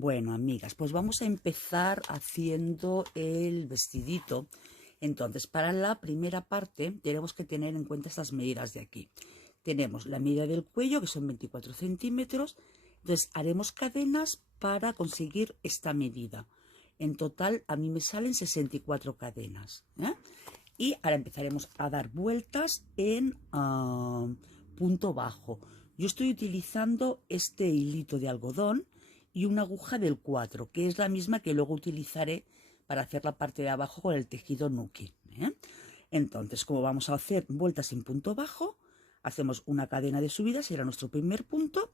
Bueno, amigas, pues vamos a empezar haciendo el vestidito. Entonces, para la primera parte tenemos que tener en cuenta estas medidas de aquí. Tenemos la medida del cuello, que son 24 centímetros. Entonces, haremos cadenas para conseguir esta medida. En total, a mí me salen 64 cadenas, ¿eh? Y ahora empezaremos a dar vueltas en punto bajo. Yo estoy utilizando este hilito de algodón y una aguja del 4, que es la misma que luego utilizaré para hacer la parte de abajo con el tejido nuki, ¿eh? Entonces, como vamos a hacer vueltas en punto bajo, hacemos una cadena de subida, será nuestro primer punto,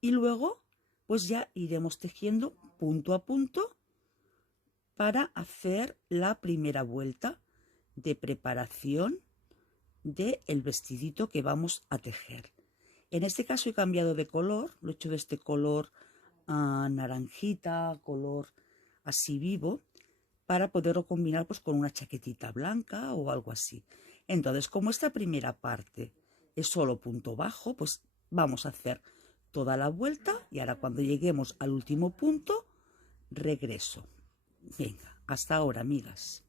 y luego pues ya iremos tejiendo punto a punto para hacer la primera vuelta de preparación del vestidito que vamos a tejer. En este caso he cambiado de color, lo he hecho de este color naranjita, color así vivo, para poderlo combinar pues con una chaquetita blanca o algo así. Entonces, como esta primera parte es solo punto bajo, pues vamos a hacer toda la vuelta y ahora cuando lleguemos al último punto, regreso. Venga, hasta ahora, amigas.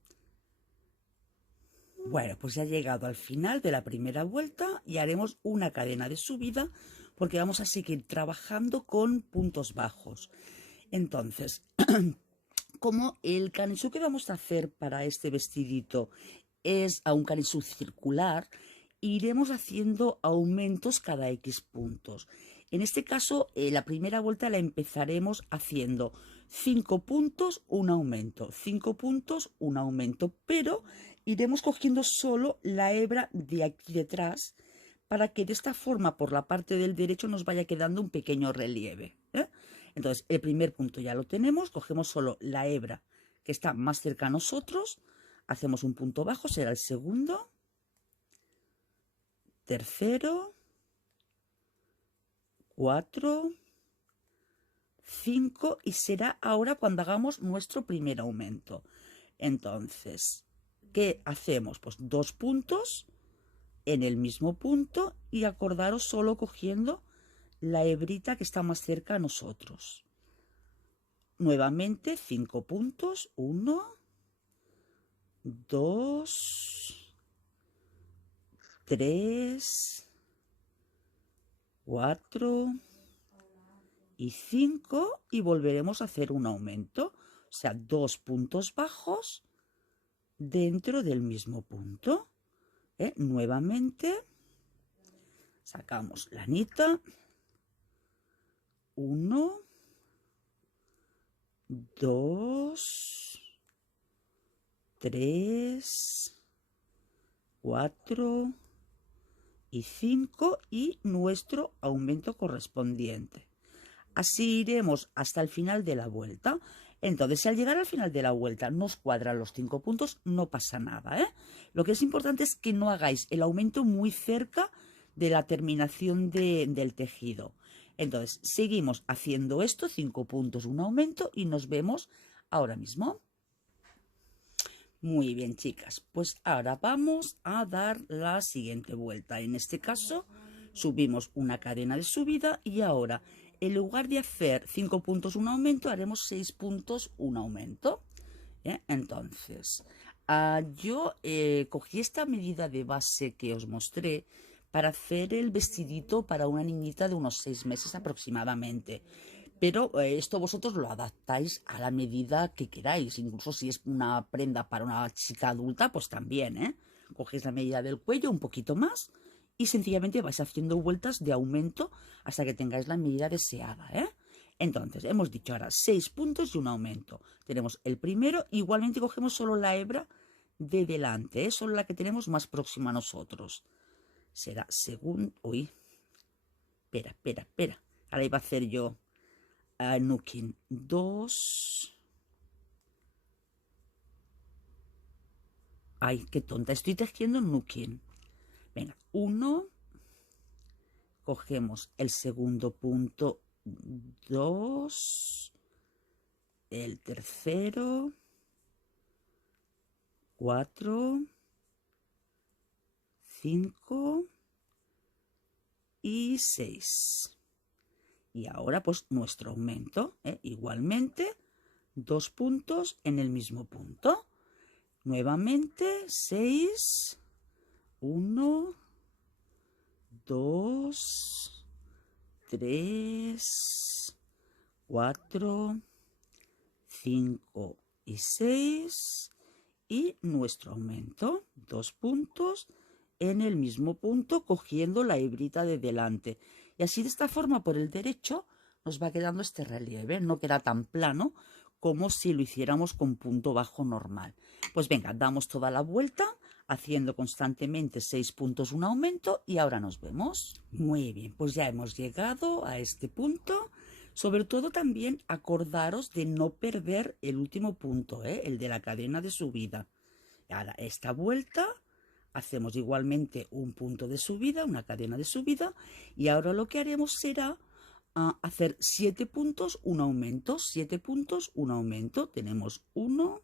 Bueno, pues ya he llegado al final de la primera vuelta y haremos una cadena de subida porque vamos a seguir trabajando con puntos bajos. Entonces, como el canesú que vamos a hacer para este vestidito es a un canesú circular, iremos haciendo aumentos cada X puntos. En este caso, la primera vuelta la empezaremos haciendo 5 puntos, un aumento, 5 puntos, un aumento, pero iremos cogiendo solo la hebra de aquí detrás para que de esta forma por la parte del derecho nos vaya quedando un pequeño relieve, ¿eh? Entonces, el primer punto ya lo tenemos, cogemos solo la hebra que está más cerca a nosotros, hacemos un punto bajo, será el segundo, tercero, 4, 5 y será ahora cuando hagamos nuestro primer aumento. Entonces, ¿qué hacemos? Pues 2 puntos en el mismo punto y acordaros solo cogiendo la hebrita que está más cerca a nosotros. Nuevamente 5 puntos, 1, 2, 3, 4 y 5 y volveremos a hacer un aumento, o sea, 2 puntos bajos dentro del mismo punto, ¿eh? Nuevamente sacamos la anita, 1, 2, 3, 4 y 5 y nuestro aumento correspondiente. Así iremos hasta el final de la vuelta. Entonces, si al llegar al final de la vuelta nos cuadran los 5 puntos, no pasa nada, ¿eh? Lo que es importante es que no hagáis el aumento muy cerca de la terminación del tejido. Entonces, seguimos haciendo esto, 5 puntos, un aumento, y nos vemos ahora mismo. Muy bien, chicas, pues ahora vamos a dar la siguiente vuelta. En este caso, subimos una cadena de subida y ahora, en lugar de hacer 5 puntos un aumento, haremos 6 puntos un aumento, ¿eh? Entonces, yo cogí esta medida de base que os mostré para hacer el vestidito para una niñita de unos 6 meses aproximadamente. Pero esto vosotros lo adaptáis a la medida que queráis, incluso si es una prenda para una chica adulta, pues también, ¿eh? Cogéis la medida del cuello un poquito más y sencillamente vais haciendo vueltas de aumento hasta que tengáis la medida deseada, ¿eh? Entonces, hemos dicho ahora 6 puntos y un aumento. Tenemos el primero, igualmente cogemos solo la hebra de delante, ¿eh? Solo la que tenemos más próxima a nosotros. Será según... Uy, espera. Ahora iba a hacer yo... Nukin 2. Ay, qué tonta, estoy tejiendo Nukin. Venga, 1. Cogemos el segundo punto, 2. El tercero, 4, 5 y 6. Y ahora pues nuestro aumento, igualmente 2 puntos en el mismo punto. Nuevamente 6, 1, 2, 3, 4, 5 y 6 y nuestro aumento, 2 puntos en el mismo punto cogiendo la hebrita de delante. Y así de esta forma por el derecho nos va quedando este relieve, no queda tan plano como si lo hiciéramos con punto bajo normal. Pues venga, damos toda la vuelta haciendo constantemente 6 puntos un aumento y ahora nos vemos. Muy bien, pues ya hemos llegado a este punto. Sobre todo también acordaros de no perder el último punto, el de la cadena de subida. Ahora esta vuelta hacemos igualmente un punto de subida, una cadena de subida, y ahora lo que haremos será hacer 7 puntos, un aumento, 7 puntos, un aumento. Tenemos 1,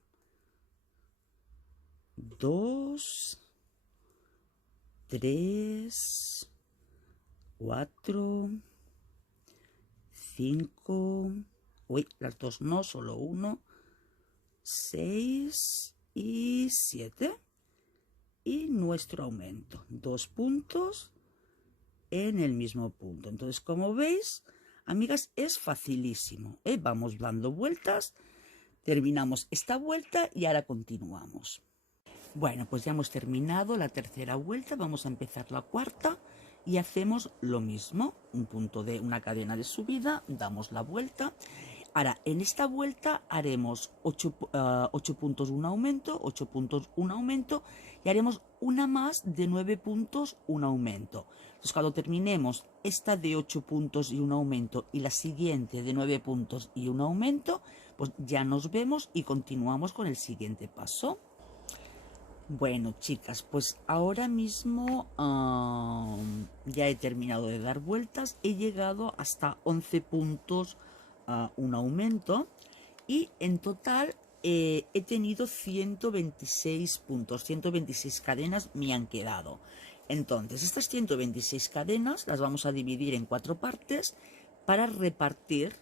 2, 3, 4, 5, uy, las dos no, solo 1, 6 y 7. Y nuestro aumento, 2 puntos en el mismo punto. Entonces, como veis, amigas, es facilísimo, vamos dando vueltas, terminamos esta vuelta y ahora continuamos. Bueno, pues ya hemos terminado la tercera vuelta, vamos a empezar la cuarta y hacemos lo mismo, un punto de una cadena de subida, damos la vuelta. Ahora, en esta vuelta haremos 8 puntos un aumento, 8 puntos un aumento y haremos una más de 9 puntos un aumento. Entonces, cuando terminemos esta de 8 puntos y un aumento y la siguiente de 9 puntos y un aumento, pues ya nos vemos y continuamos con el siguiente paso. Bueno, chicas, pues ahora mismo ya he terminado de dar vueltas, he llegado hasta 11 puntos un aumento y en total he tenido 126 puntos, 126 cadenas me han quedado. Entonces, estas 126 cadenas las vamos a dividir en 4 partes para repartir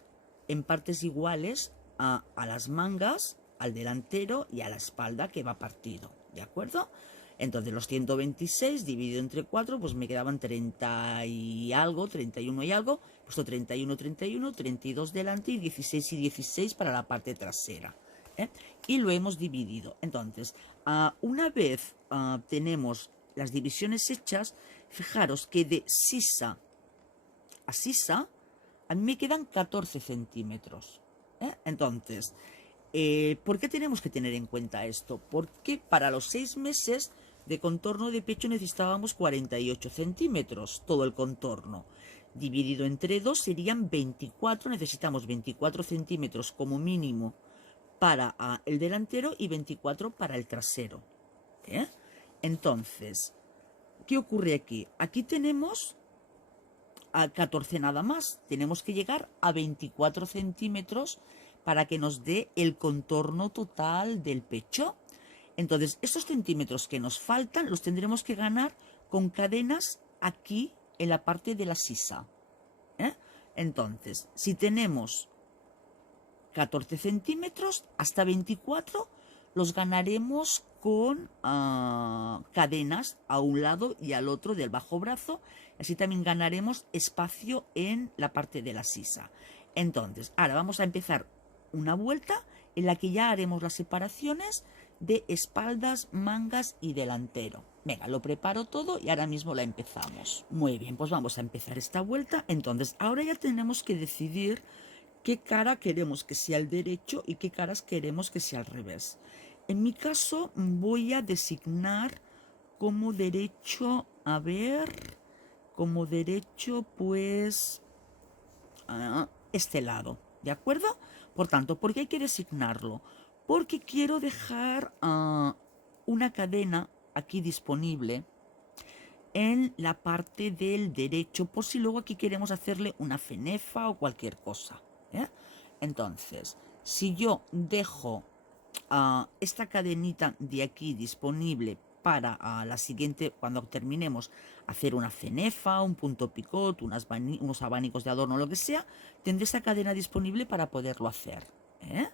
en partes iguales a las mangas, al delantero y a la espalda que va partido, ¿de acuerdo? Entonces los 126 dividido entre 4, pues me quedaban 30 y algo, 31 y algo, puesto 31, 31, 32 delante y 16 y 16 para la parte trasera, y lo hemos dividido. Entonces, una vez tenemos las divisiones hechas, fijaros que de sisa a sisa a mí me quedan 14 centímetros. Entonces, ¿por qué tenemos que tener en cuenta esto? Porque para los 6 meses de contorno de pecho necesitábamos 48 centímetros, todo el contorno. Dividido entre 2 serían 24, necesitamos 24 centímetros como mínimo para el delantero y 24 para el trasero. Entonces, ¿qué ocurre aquí? Aquí tenemos a 14 nada más, tenemos que llegar a 24 centímetros para que nos dé el contorno total del pecho. Entonces, estos centímetros que nos faltan los tendremos que ganar con cadenas aquí en la parte de la sisa. Entonces, si tenemos 14 centímetros, hasta 24 los ganaremos con cadenas a un lado y al otro del bajo brazo. Así también ganaremos espacio en la parte de la sisa. Entonces, ahora vamos a empezar una vuelta en la que ya haremos las separaciones de espaldas, mangas y delantero. Venga, lo preparo todo y ahora mismo la empezamos. Muy bien, pues vamos a empezar esta vuelta. Entonces, ahora ya tenemos que decidir qué cara queremos que sea el derecho y qué caras queremos que sea al revés. En mi caso voy a designar como derecho, a ver, como derecho pues este lado, ¿de acuerdo? Por tanto, ¿por qué hay que designarlo? Porque quiero dejar una cadena aquí disponible en la parte del derecho, por si luego aquí queremos hacerle una fenefa o cualquier cosa. Entonces, si yo dejo esta cadenita de aquí disponible para la siguiente, cuando terminemos, hacer una cenefa, un punto picot, unos abanicos de adorno, lo que sea, tendré esa cadena disponible para poderlo hacer, ¿eh?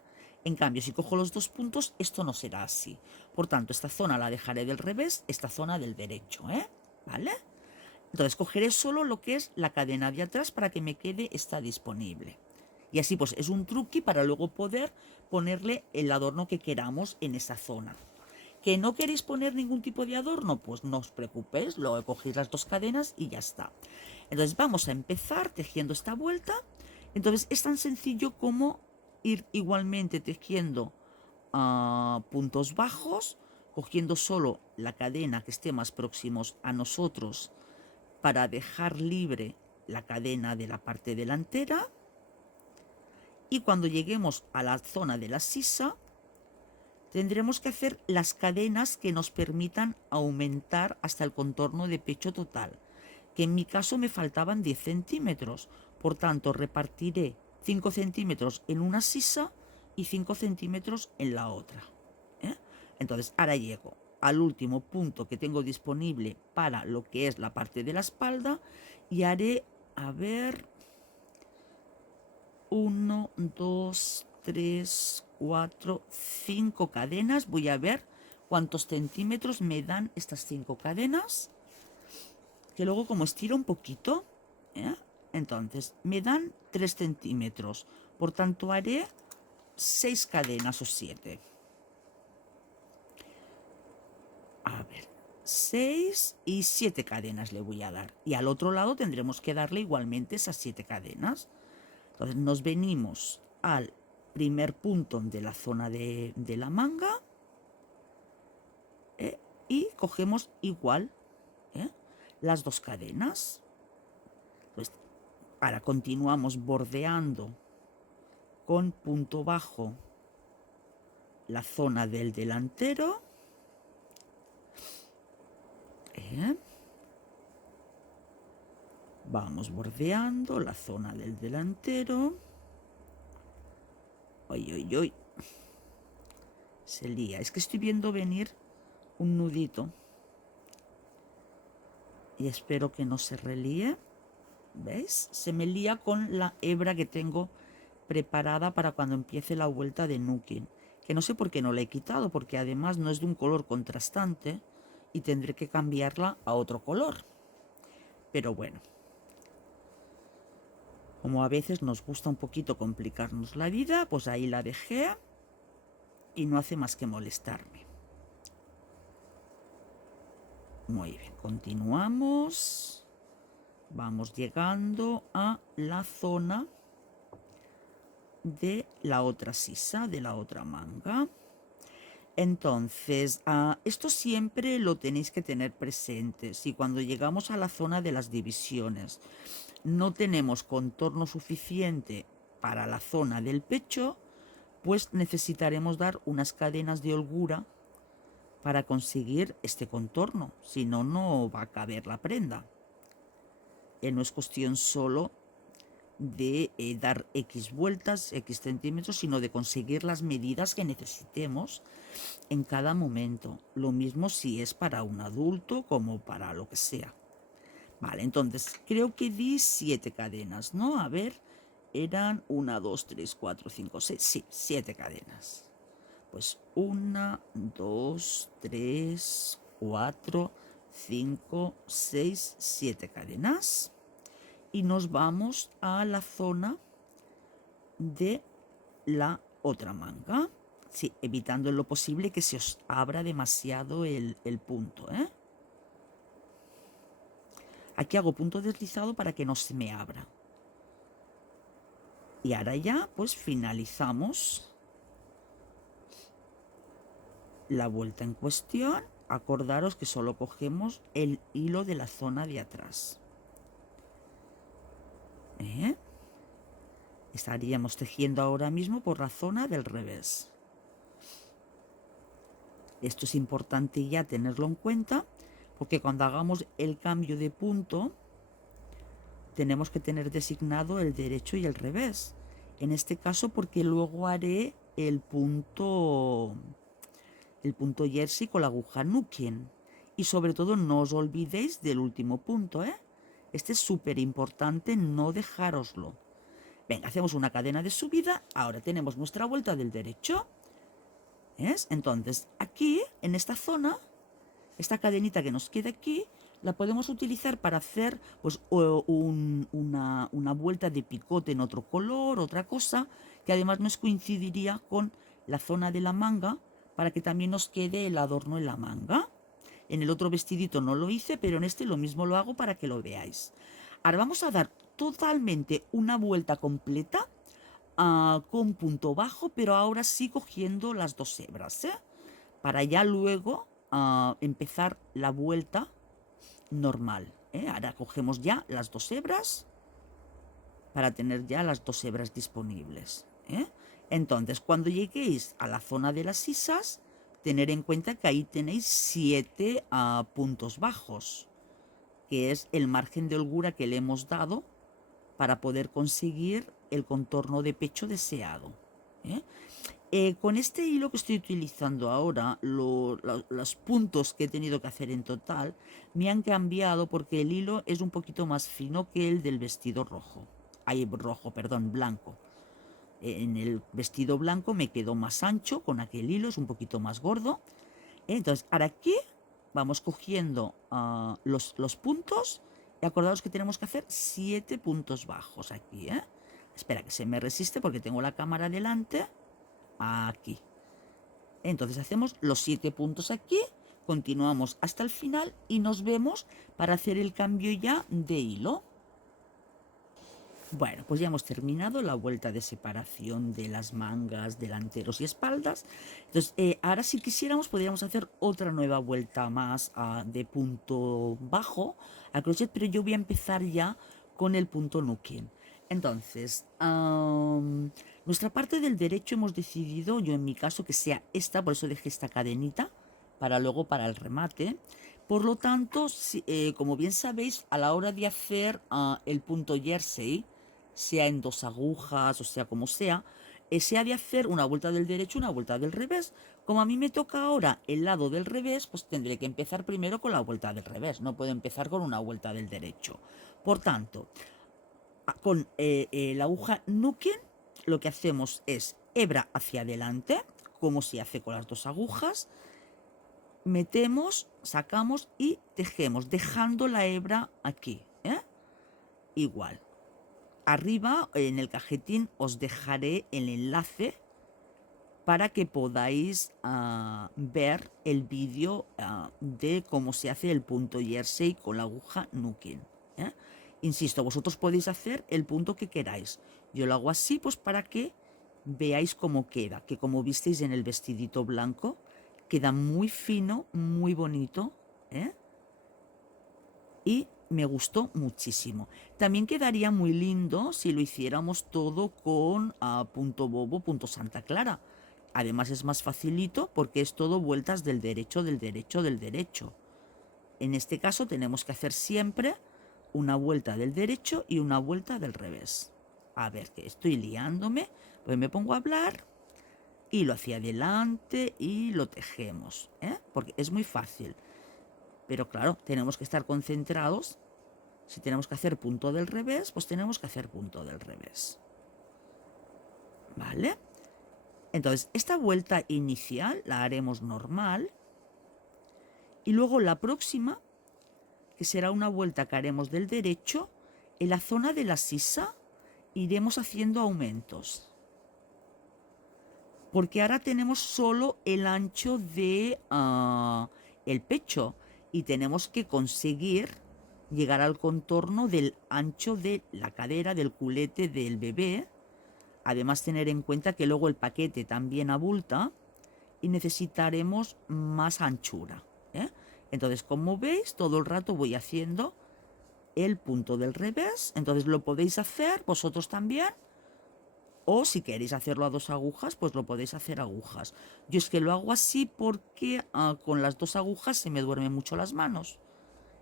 En cambio, si cojo los dos puntos, esto no será así. Por tanto, esta zona la dejaré del revés, esta zona del derecho, ¿eh? ¿Vale? Entonces cogeré solo lo que es la cadena de atrás para que me quede esta disponible. Y así pues es un truqui para luego poder ponerle el adorno que queramos en esa zona. ¿Que no queréis poner ningún tipo de adorno? Pues no os preocupéis, luego cogéis las dos cadenas y ya está. Entonces vamos a empezar tejiendo esta vuelta. Entonces es tan sencillo como ir igualmente tejiendo puntos bajos, cogiendo solo la cadena que esté más próximos a nosotros para dejar libre la cadena de la parte delantera. Y cuando lleguemos a la zona de la sisa, tendremos que hacer las cadenas que nos permitan aumentar hasta el contorno de pecho total, que en mi caso me faltaban 10 centímetros. Por tanto, repartiré 5 centímetros en una sisa y 5 centímetros en la otra, ¿eh? Entonces, ahora llego al último punto que tengo disponible para lo que es la parte de la espalda y haré, a ver, 1, 2, 3, 4, 5 cadenas. Voy a ver cuántos centímetros me dan estas 5 cadenas, que luego como estiro un poquito, ¿eh? Entonces me dan 3 centímetros, por tanto haré 6 cadenas o 7. A ver, 6 y 7 cadenas le voy a dar. Y al otro lado tendremos que darle igualmente esas 7 cadenas. Entonces nos venimos al primer punto de la zona de la manga, y cogemos igual, las 2 cadenas. Entonces, ahora continuamos bordeando con punto bajo la zona del delantero. Vamos bordeando la zona del delantero. Uy. Se lía. Es que estoy viendo venir un nudito. Y espero que no se relíe. ¿Veis? Se me lía con la hebra que tengo preparada para cuando empiece la vuelta de nuking. Que no sé por qué no la he quitado, porque además no es de un color contrastante y tendré que cambiarla a otro color. Pero bueno, como a veces nos gusta un poquito complicarnos la vida, pues ahí la dejé y no hace más que molestarme. Muy bien, continuamos. Vamos llegando a la zona de la otra sisa, de la otra manga. Entonces, esto siempre lo tenéis que tener presente. Si cuando llegamos a la zona de las divisiones no tenemos contorno suficiente para la zona del pecho, pues necesitaremos dar unas cadenas de holgura para conseguir este contorno. Si no, no va a caber la prenda. No es cuestión solo de dar X vueltas, X centímetros, sino de conseguir las medidas que necesitemos en cada momento. Lo mismo si es para un adulto como para lo que sea. Vale, entonces creo que di 7 cadenas, ¿no? A ver, eran 1, 2, 3, 4, 5, 6. Sí, 7 cadenas. Pues 1, 2, 3, 4, 5, 6, 7 cadenas. Y nos vamos a la zona de la otra manga. Sí, evitando en lo posible que se os abra demasiado el punto, ¿eh? Aquí hago punto deslizado para que no se me abra. Y ahora ya pues finalizamos la vuelta en cuestión. Acordaros que solo cogemos el hilo de la zona de atrás. Estaríamos tejiendo ahora mismo por la zona del revés. Esto es importante ya tenerlo en cuenta, porque cuando hagamos el cambio de punto tenemos que tener designado el derecho y el revés. En este caso porque luego haré el punto jersey con la aguja nuking. Y sobre todo no os olvidéis del último punto, ¿eh? Este es súper importante, no dejároslo. Venga, hacemos una cadena de subida. Ahora tenemos nuestra vuelta del derecho. ¿Ves? Entonces, aquí, en esta zona, esta cadenita que nos queda aquí, la podemos utilizar para hacer pues, una vuelta de picote en otro color, otra cosa, que además nos coincidiría con la zona de la manga, para que también nos quede el adorno en la manga. En el otro vestidito no lo hice, pero en este lo mismo lo hago para que lo veáis. Ahora vamos a dar totalmente una vuelta completa con punto bajo, pero ahora sí cogiendo las dos hebras, ¿eh? Para ya luego empezar la vuelta normal, ¿eh? Ahora cogemos ya las dos hebras para tener ya las dos hebras disponibles, ¿eh? Entonces, cuando lleguéis a la zona de las sisas, tener en cuenta que ahí tenéis 7 puntos bajos, que es el margen de holgura que le hemos dado para poder conseguir el contorno de pecho deseado, ¿eh? Con este hilo que estoy utilizando ahora, los puntos que he tenido que hacer en total me han cambiado porque el hilo es un poquito más fino que el del vestido rojo. Ay, rojo, perdón, blanco. En el vestido blanco me quedó más ancho con aquel hilo, es un poquito más gordo. Entonces, ahora aquí vamos cogiendo los puntos y acordaos que tenemos que hacer 7 puntos bajos aquí, ¿eh? Espera que se me resiste porque tengo la cámara delante. Aquí. Entonces hacemos los 7 puntos aquí, continuamos hasta el final y nos vemos para hacer el cambio ya de hilo. Bueno, pues ya hemos terminado la vuelta de separación de las mangas, delanteros y espaldas. Entonces, ahora si quisiéramos podríamos hacer otra nueva vuelta más de punto bajo a crochet, pero yo voy a empezar ya con el punto nukin. Entonces, nuestra parte del derecho hemos decidido, yo en mi caso, que sea esta, por eso dejé esta cadenita, para luego para el remate. Por lo tanto, como bien sabéis, a la hora de hacer el punto jersey, sea en 2 agujas o sea como sea, se ha de hacer una vuelta del derecho, una vuelta del revés. Como a mí me toca ahora el lado del revés, pues tendré que empezar primero con la vuelta del revés, no puedo empezar con una vuelta del derecho. Por tanto, con la aguja nukin lo que hacemos es hebra hacia adelante, como se hace con las 2 agujas, metemos, sacamos y tejemos, dejando la hebra aquí, ¿eh? Igual. Arriba en el cajetín os dejaré el enlace para que podáis ver el vídeo de cómo se hace el punto jersey con la aguja nukin, ¿eh? Insisto, vosotros podéis hacer el punto que queráis. Yo lo hago así pues para que veáis cómo queda, que como visteis en el vestidito blanco, queda muy fino, muy bonito, ¿eh? Y me gustó muchísimo. También quedaría muy lindo si lo hiciéramos todo con punto bobo, punto Santa Clara. Además es más facilito porque es todo vueltas del derecho, del derecho, del derecho. En este caso tenemos que hacer siempre una vuelta del derecho y una vuelta del revés. A ver, que estoy liándome, pues me pongo a hablar, hilo hacia adelante y lo tejemos, ¿eh? Porque es muy fácil. Pero claro, tenemos que estar concentrados. Si tenemos que hacer punto del revés, pues tenemos que hacer punto del revés. ¿Vale? Entonces, esta vuelta inicial la haremos normal. Y luego la próxima, que será una vuelta que haremos del derecho, en la zona de la sisa iremos haciendo aumentos. Porque ahora tenemos solo el ancho de el pecho y tenemos que conseguir llegar al contorno del ancho de la cadera, del culete del bebé. Además, tener en cuenta que luego el paquete también abulta y necesitaremos más anchura, ¿eh? Entonces, como veis, todo el rato voy haciendo el punto del revés. Entonces lo podéis hacer vosotros también. O si queréis hacerlo a 2 agujas, pues lo podéis hacer a agujas. Yo es que lo hago así porque con las 2 agujas se me duermen mucho las manos.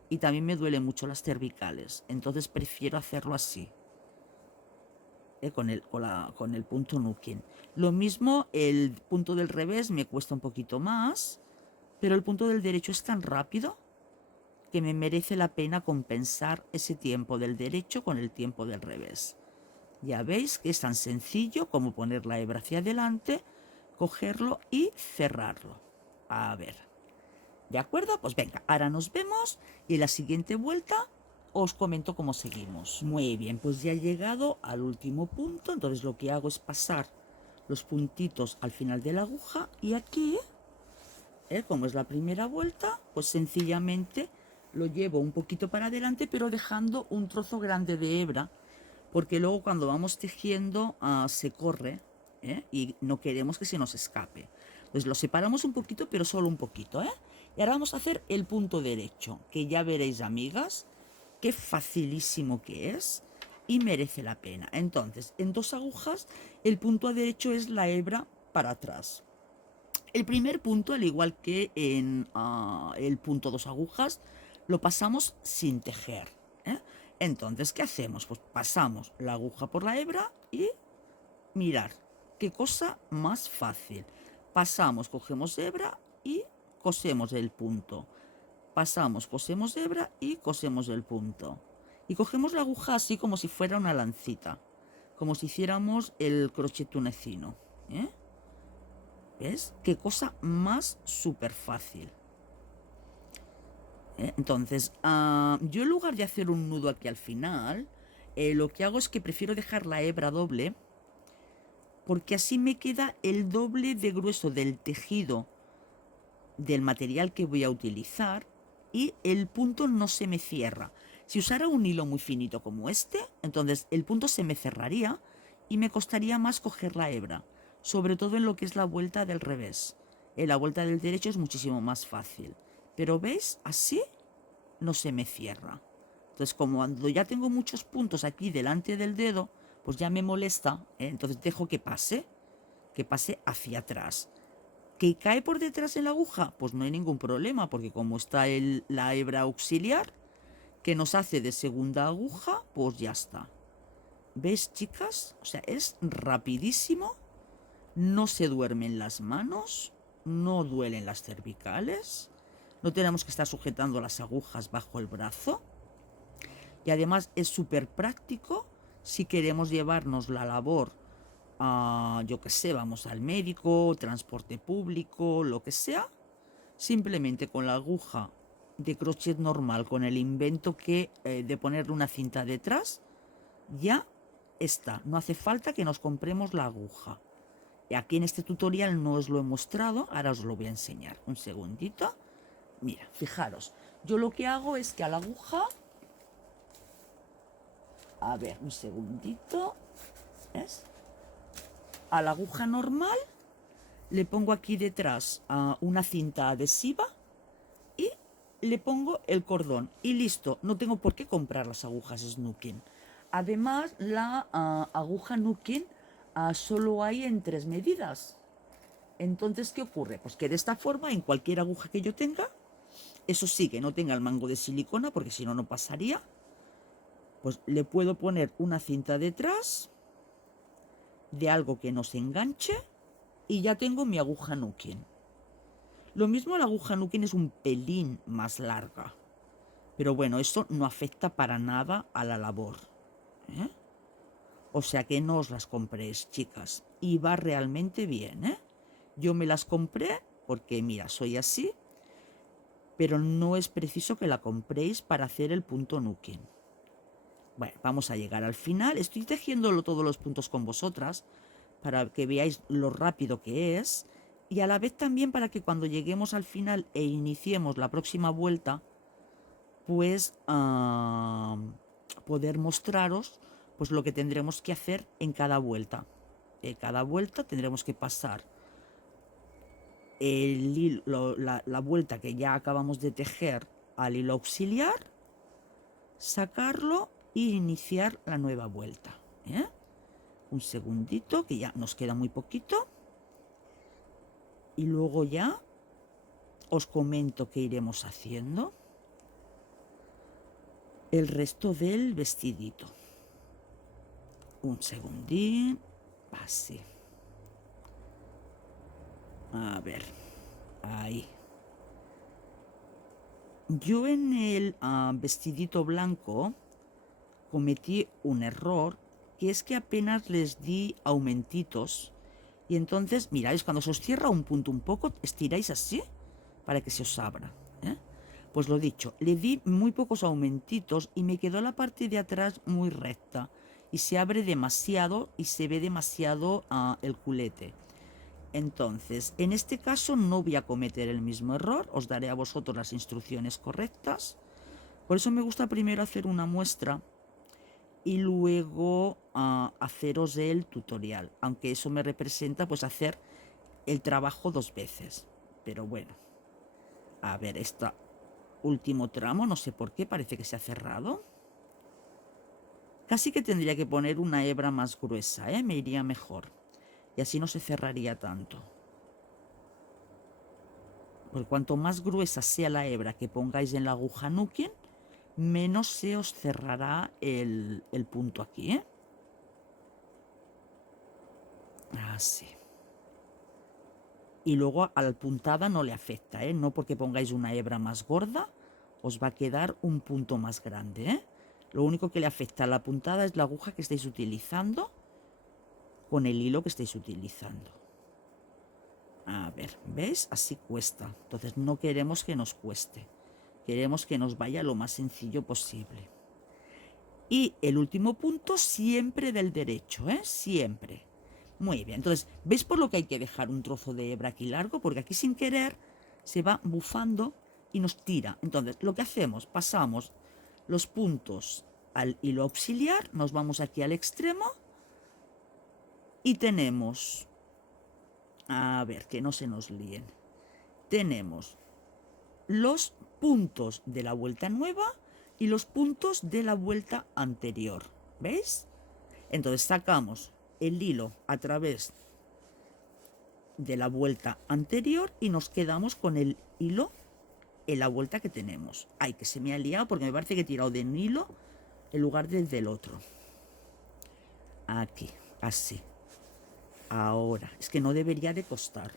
Y también me duelen mucho las cervicales. Entonces prefiero hacerlo así. Con el punto nukin. Lo mismo, el punto del revés me cuesta un poquito más. pero el punto del derecho es tan rápido que me merece la pena compensar ese tiempo del derecho con el tiempo del revés. Ya veis que es tan sencillo como poner la hebra hacia adelante, cogerlo y cerrarlo. A ver, ¿de acuerdo? Pues venga, ahora nos vemos y en la siguiente vuelta os comento cómo seguimos. Muy bien, pues ya he llegado al último punto, entonces lo que hago es pasar los puntitos al final de la aguja y aquí, como es la primera vuelta, pues sencillamente lo llevo un poquito para adelante, pero dejando un trozo grande de hebra, porque luego cuando vamos tejiendo se corre, y no queremos que se nos escape. Entonces lo separamos un poquito, pero solo un poquito, Y ahora vamos a hacer el punto derecho, que ya veréis, amigas, qué facilísimo que es y merece la pena. Entonces, en 2 agujas, el punto derecho es la hebra para atrás. El primer punto, al igual que en el punto 2 agujas, lo pasamos sin tejer. Entonces, ¿qué hacemos? Pues pasamos la aguja por la hebra y mirar, qué cosa más fácil. Pasamos, cogemos hebra y cosemos el punto. Pasamos, cosemos hebra y cosemos el punto. Y cogemos la aguja así como si fuera una lancita, como si hiciéramos el crochet tunecino. ¿Ves? Qué cosa más súper fácil. Entonces, yo en lugar de hacer un nudo aquí al final, lo que hago es que prefiero dejar la hebra doble, porque así me queda el doble de grueso del tejido del material que voy a utilizar y el punto no se me cierra. Si usara un hilo muy finito como este, entonces el punto se me cerraría y me costaría más coger la hebra, sobre todo en lo que es la vuelta del revés. En la vuelta del derecho es muchísimo más fácil, pero ¿veis? Así no se me cierra. Entonces, como cuando ya tengo muchos puntos aquí delante del dedo, pues ya me molesta, entonces dejo que pase hacia atrás. ¿Que cae por detrás en la aguja? Pues no hay ningún problema, porque como está la hebra auxiliar que nos hace de segunda aguja, pues ya está. ¿Ves, chicas? O sea, es rapidísimo, no se duermen las manos, no duelen las cervicales, no tenemos que estar sujetando las agujas bajo el brazo y además es súper práctico si queremos llevarnos la labor yo que sé, vamos al médico, transporte público, lo que sea, simplemente con la aguja de crochet normal, con el invento que de ponerle una cinta detrás, ya está. No hace falta que nos compremos la aguja. Y aquí en este tutorial no os lo he mostrado, ahora os lo voy a enseñar. Un segundito. Mira, fijaros, yo lo que hago es que a la aguja, a ver, un segundito, ¿ves? A la aguja normal le pongo aquí detrás una cinta adhesiva y le pongo el cordón y listo, no tengo por qué comprar las agujas Snooking. Además, la aguja Nukin solo hay en 3 medidas. Entonces, ¿qué ocurre? Pues que de esta forma, en cualquier aguja que yo tenga, eso sí, que no tenga el mango de silicona, porque si no, no pasaría, pues le puedo poner una cinta detrás de algo que no se enganche y ya tengo mi aguja Nukin. Lo mismo la aguja Nukin es un pelín más larga, pero bueno, esto no afecta para nada a la labor. O sea que no os las compréis, chicas, y va realmente bien. Yo me las compré porque, mira, soy así, pero no es preciso que la compréis para hacer el punto Nukin. Bueno, vamos a llegar al final. Estoy tejiéndolo todos los puntos con vosotras para que veáis lo rápido que es y a la vez también para que cuando lleguemos al final e iniciemos la próxima vuelta, pues poder mostraros pues lo que tendremos que hacer en cada vuelta. En cada vuelta tendremos que pasar la vuelta que ya acabamos de tejer al hilo auxiliar, sacarlo e iniciar la nueva vuelta. Un segundito, que ya nos queda muy poquito. Y luego ya os comento que iremos haciendo el resto del vestidito. Un segundín. Así. A ver. Ahí. yo en el vestidito blanco cometí un error, que es que apenas les di aumentitos. Y entonces, miráis, cuando se os cierra un punto un poco, estiráis así para que se os abra, ¿eh? Pues lo dicho, le di muy pocos aumentitos y me quedó la parte de atrás muy recta. Y se abre demasiado y se ve demasiado el culete. Entonces, en este caso no voy a cometer el mismo error, os daré a vosotros las instrucciones correctas. Por eso me gusta primero hacer una muestra y luego haceros el tutorial, aunque eso me representa pues hacer el trabajo dos veces. Pero bueno, a ver, este último tramo, no sé por qué, parece que se ha cerrado. Casi que tendría que poner una hebra más gruesa, me iría mejor. Y así no se cerraría tanto. Porque cuanto más gruesa sea la hebra que pongáis en la aguja Nukin, menos se os cerrará el punto aquí, Así. Y luego a la puntada no le afecta, No porque pongáis una hebra más gorda, os va a quedar un punto más grande, Lo único que le afecta a la puntada es la aguja que estáis utilizando con el hilo que estáis utilizando. A ver, ¿veis? Así cuesta. Entonces no queremos que nos cueste. Queremos que nos vaya lo más sencillo posible. Y el último punto siempre del derecho, Siempre. Muy bien, entonces, ¿veis por lo que hay que dejar un trozo de hebra aquí largo? Porque aquí sin querer se va bufando y nos tira. Entonces, lo que hacemos, pasamos los puntos al hilo auxiliar, nos vamos aquí al extremo y tenemos, a ver, que no se nos líen, tenemos los puntos de la vuelta nueva y los puntos de la vuelta anterior, ¿veis? Entonces sacamos el hilo a través de la vuelta anterior y nos quedamos con el hilo en la vuelta que tenemos. Ay, que se me ha liado porque me parece que he tirado de un hilo en lugar del otro. Aquí, así. Ahora, es que no debería de costar.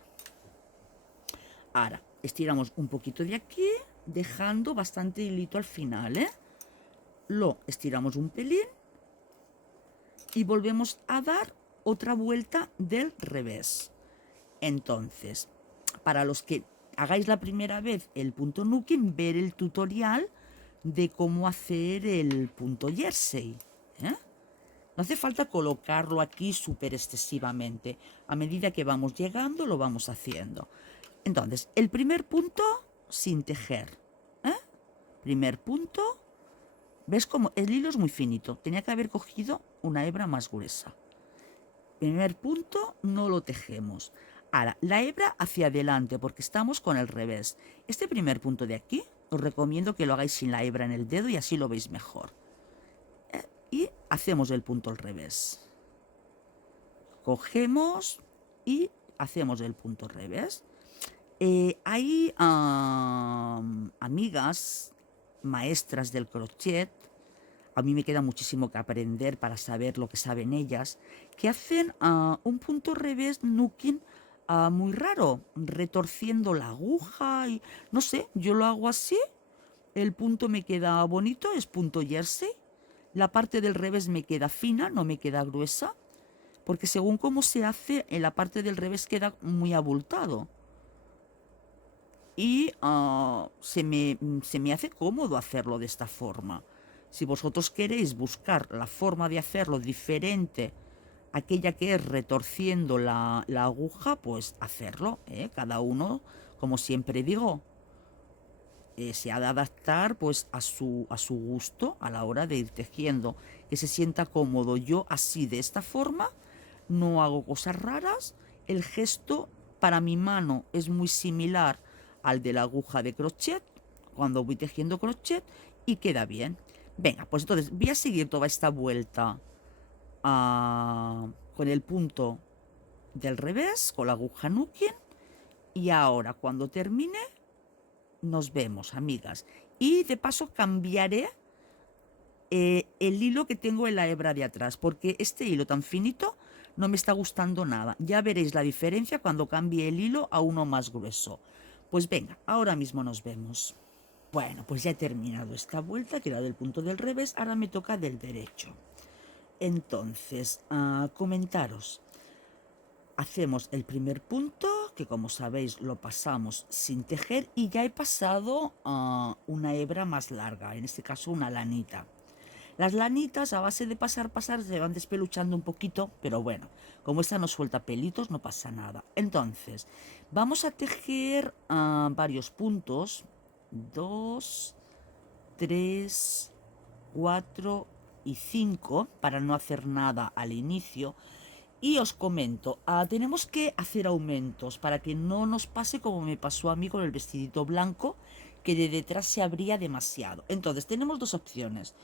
Ahora, estiramos un poquito de aquí, dejando bastante hilito al final, Lo estiramos un pelín y volvemos a dar otra vuelta del revés. Entonces, para los que hagáis la primera vez el punto Nukin, ver el tutorial de cómo hacer el punto jersey, No hace falta colocarlo aquí súper excesivamente. A medida que vamos llegando, lo vamos haciendo. Entonces, el primer punto sin tejer, Primer punto. ¿Ves cómo el hilo es muy finito? Tenía que haber cogido una hebra más gruesa. Primer punto, no lo tejemos. Ahora, la hebra hacia adelante, porque estamos con el revés. Este primer punto de aquí, os recomiendo que lo hagáis sin la hebra en el dedo y así lo veis mejor. Y hacemos el punto al revés. Cogemos y hacemos el punto al revés. Hay amigas, maestras del crochet, a mí me queda muchísimo que aprender para saber lo que saben ellas, que hacen un punto revés Nukin muy raro, retorciendo la aguja y no sé, yo lo hago así, el punto me queda bonito, es punto jersey, la parte del revés me queda fina, no me queda gruesa, porque según cómo se hace, en la parte del revés queda muy abultado. Y se me hace cómodo hacerlo de esta forma. Si vosotros queréis buscar la forma de hacerlo diferente, aquella que es retorciendo la aguja, pues hacerlo, Cada uno, como siempre digo, se ha de adaptar pues a su gusto a la hora de ir tejiendo, que se sienta cómodo. Yo así, de esta forma, no hago cosas raras. El gesto para mi mano es muy similar al de la aguja de crochet, cuando voy tejiendo crochet, y queda bien. Venga, pues entonces voy a seguir toda esta vuelta con el punto del revés, con la aguja Nukin, y ahora cuando termine nos vemos, amigas. Y de paso cambiaré el hilo que tengo en la hebra de atrás, porque este hilo tan finito no me está gustando nada. Ya veréis la diferencia cuando cambie el hilo a uno más grueso. Pues venga, ahora mismo nos vemos. Bueno, pues ya he terminado esta vuelta, que era del punto del revés, ahora me toca del derecho. Entonces, comentaros. Hacemos el primer punto, que como sabéis lo pasamos sin tejer, y ya he pasado una hebra más larga, en este caso una lanita. Las lanitas, a base de pasar, se van despeluchando un poquito, pero bueno, como esta no suelta pelitos, no pasa nada. Entonces, vamos a tejer varios puntos, 2, 3, 4 y 5, para no hacer nada al inicio. Y os comento, tenemos que hacer aumentos para que no nos pase como me pasó a mí con el vestidito blanco, que de detrás se abría demasiado. Entonces tenemos dos opciones.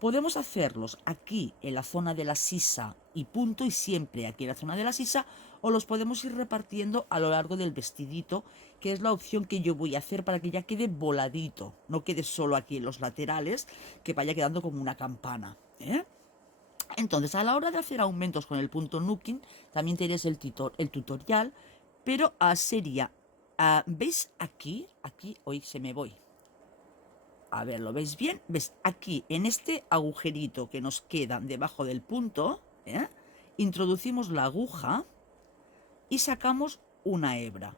Podemos hacerlos aquí en la zona de la sisa y punto, y siempre aquí en la zona de la sisa, o los podemos ir repartiendo a lo largo del vestidito, que es la opción que yo voy a hacer para que ya quede voladito, no quede solo aquí en los laterales, que vaya quedando como una campana, ¿eh? Entonces, a la hora de hacer aumentos con el punto Nukin, también tenéis el tutorial, pero sería, ¿veis aquí? Aquí, hoy se me voy. A ver, ¿lo veis bien? ¿Ves? Aquí, en este agujerito que nos queda debajo del punto, introducimos la aguja y sacamos una hebra.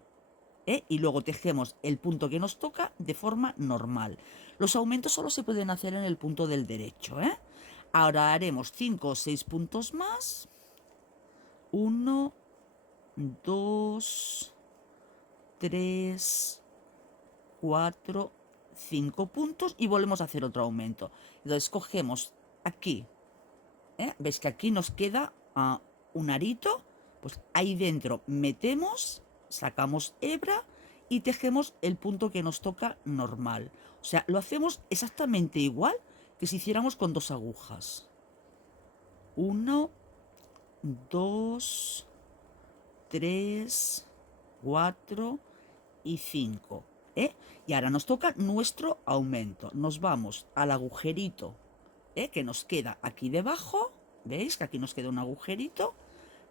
Y luego tejemos el punto que nos toca de forma normal. Los aumentos solo se pueden hacer en el punto del derecho, Ahora haremos 5 o 6 puntos más. 1, 2, 3, 4, 5 puntos y volvemos a hacer otro aumento. Entonces cogemos aquí, veis que aquí nos queda un arito, pues ahí dentro metemos, sacamos hebra y tejemos el punto que nos toca normal. O sea, lo hacemos exactamente igual que si hiciéramos con dos agujas. 1, 2, 3, 4 y 5. Y ahora nos toca nuestro aumento. Nos vamos al agujerito que nos queda aquí debajo. ¿Veis que aquí nos queda un agujerito?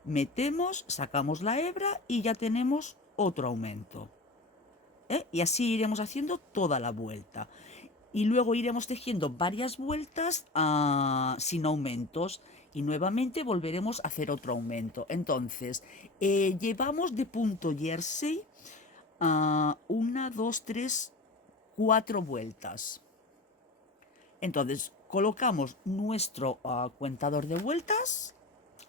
Metemos, sacamos la hebra y ya tenemos otro aumento. Y así iremos haciendo toda la vuelta. Y luego iremos tejiendo varias vueltas sin aumentos. Y nuevamente volveremos a hacer otro aumento. Entonces, llevamos de punto jersey 1, 2, 3, 4 vueltas. Entonces, colocamos nuestro cuentador de vueltas.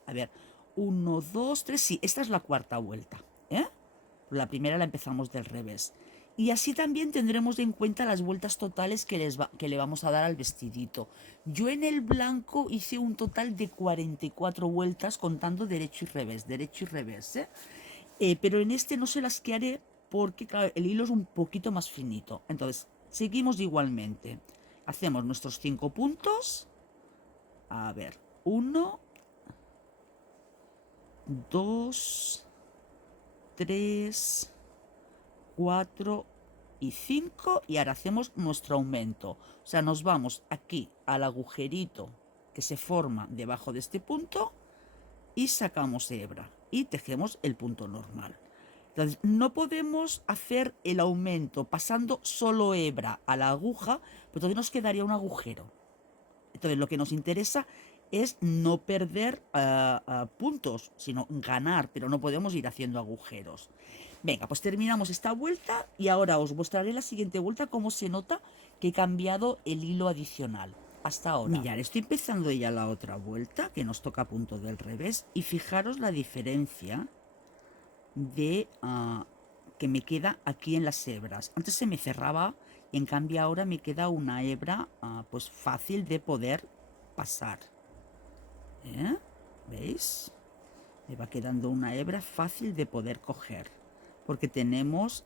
A ver, 1, 2, 3, sí, esta es la cuarta vuelta. La primera la empezamos del revés. Y así también tendremos en cuenta las vueltas totales que le vamos a dar al vestidito. Yo en el blanco hice un total de 44 vueltas contando derecho y revés, pero en este no se las que haré porque claro, el hilo es un poquito más finito. Entonces, seguimos igualmente. Hacemos nuestros 5 puntos. A ver, 1, 2, 3, 4 y 5. Y ahora hacemos nuestro aumento. O sea, nos vamos aquí al agujerito que se forma debajo de este punto y sacamos hebra y tejemos el punto normal. Entonces, no podemos hacer el aumento pasando solo hebra a la aguja, porque entonces nos quedaría un agujero. Entonces, lo que nos interesa es no perder puntos, sino ganar, pero no podemos ir haciendo agujeros. Venga, pues terminamos esta vuelta y ahora os mostraré la siguiente vuelta cómo se nota que he cambiado el hilo adicional. Hasta ahora. Mirad, estoy empezando ya la otra vuelta, que nos toca punto del revés, y fijaros la diferencia de que me queda aquí en las hebras. Antes se me cerraba y en cambio ahora me queda una hebra pues fácil de poder pasar. ¿Veis? Me va quedando una hebra fácil de poder coger, porque tenemos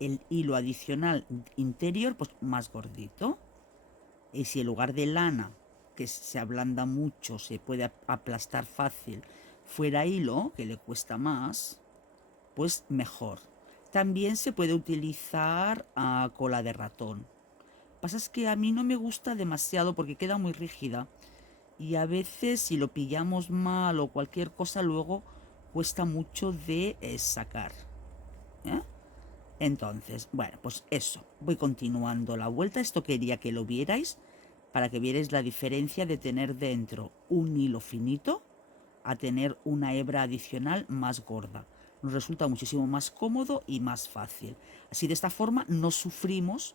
el hilo adicional interior pues más gordito. Y si en lugar de lana, que se ablanda mucho, se puede aplastar fácil, fuera hilo, que le cuesta más, pues mejor. También se puede utilizar cola de ratón. Pasa es que a mí no me gusta demasiado porque queda muy rígida. Y a veces si lo pillamos mal o cualquier cosa luego cuesta mucho de sacar. Entonces, bueno, pues eso, voy continuando la vuelta. Esto quería que lo vierais, para que vierais la diferencia de tener dentro un hilo finito a tener una hebra adicional más gorda. Nos resulta muchísimo más cómodo y más fácil. Así, de esta forma no sufrimos,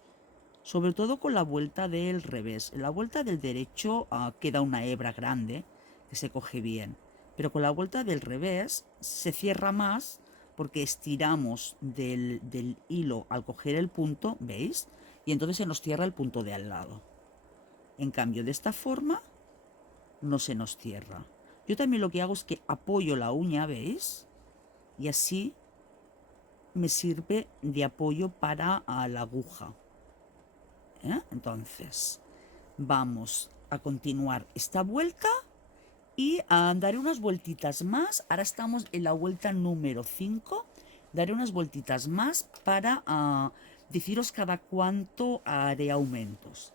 sobre todo con la vuelta del revés. En la vuelta del derecho queda una hebra grande que se coge bien, pero con la vuelta del revés se cierra más porque estiramos del hilo al coger el punto, ¿veis? Y entonces se nos cierra el punto de al lado. En cambio, de esta forma no se nos cierra. Yo también lo que hago es que apoyo la uña, ¿veis? Y así me sirve de apoyo para la aguja. Entonces, vamos a continuar esta vuelta y daré unas vueltitas más. Ahora estamos en la vuelta número 5. Daré unas vueltitas más para deciros cada cuánto haré aumentos.